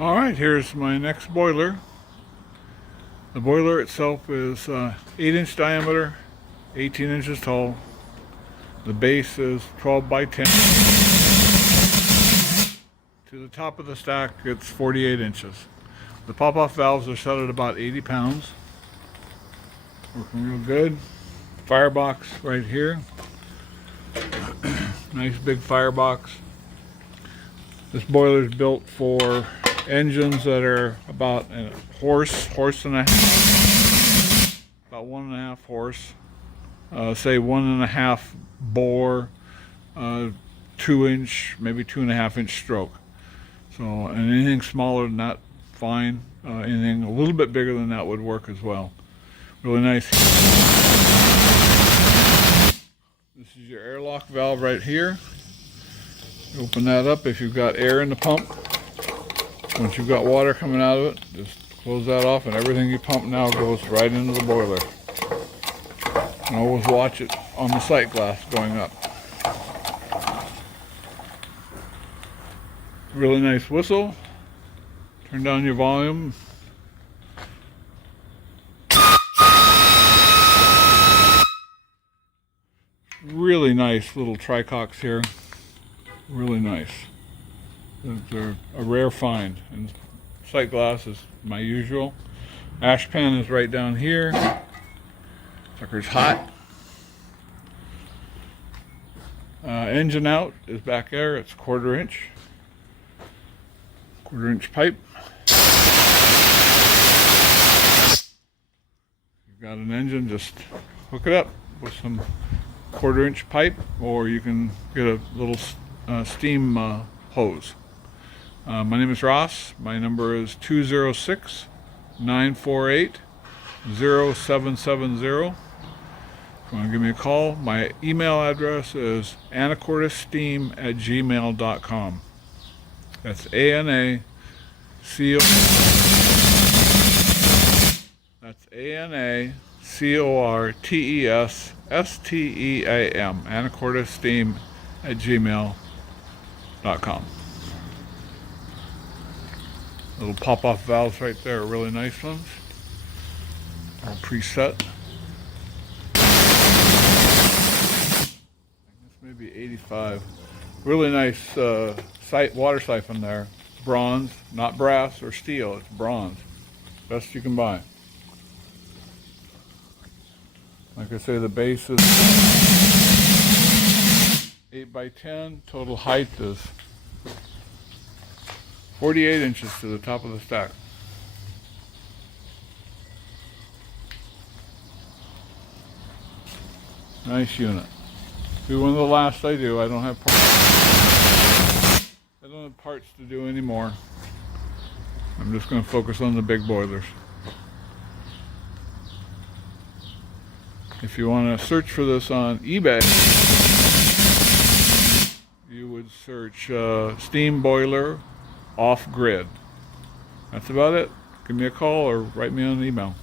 Alright, here's my next boiler. The boiler itself is 8-inch diameter, 18 inches tall. The base is 12 by 10. To the top of the stack, it's 48 inches. The pop-off valves are set at about 80 pounds. Working real good. Firebox right here. Nice big firebox. This boiler is built for engines that are about a horse and a half, about 1.5 horse, say 1.5 bore, 2-inch, maybe 2.5-inch stroke. So, and anything smaller than that, fine. Anything a little bit bigger than that would work as well. Really nice. This is your airlock valve right here. Open that up if you've got air in the pump. Once you've got water coming out of it, just close that off, and everything you pump now goes right into the boiler. And always watch it on the sight glass going up. Really nice whistle. Turn down your volume. Really nice little tricocks here. Really nice. They're a rare find. And sight glass is my usual. Ash pan is right down here. Sucker's hot. Engine out is back there. It's 1/4 inch. 1/4 inch pipe. You've got an engine, just hook it up with some 1/4 inch pipe, or you can get a little steam hose. My name is Ross. My number is 206-948-0770. If you want to give me a call, my email address is anacortesteam@gmail.com. That's ANACORTESTEAM, anacortesteam@gmail.com. Little pop-off valves right there, really nice ones. All preset. This may be 85. Really nice water siphon there. Bronze, not brass or steel, it's bronze. Best you can buy. Like I say, the base is 8 by 10. Total height is 48 inches to the top of the stack. Nice unit. Be one of the last I do. I don't have parts to do anymore. I'm just going to focus on the big boilers. If you want to search for this on eBay, you would search steam boiler off grid. That's about it. Give me a call or write me an email.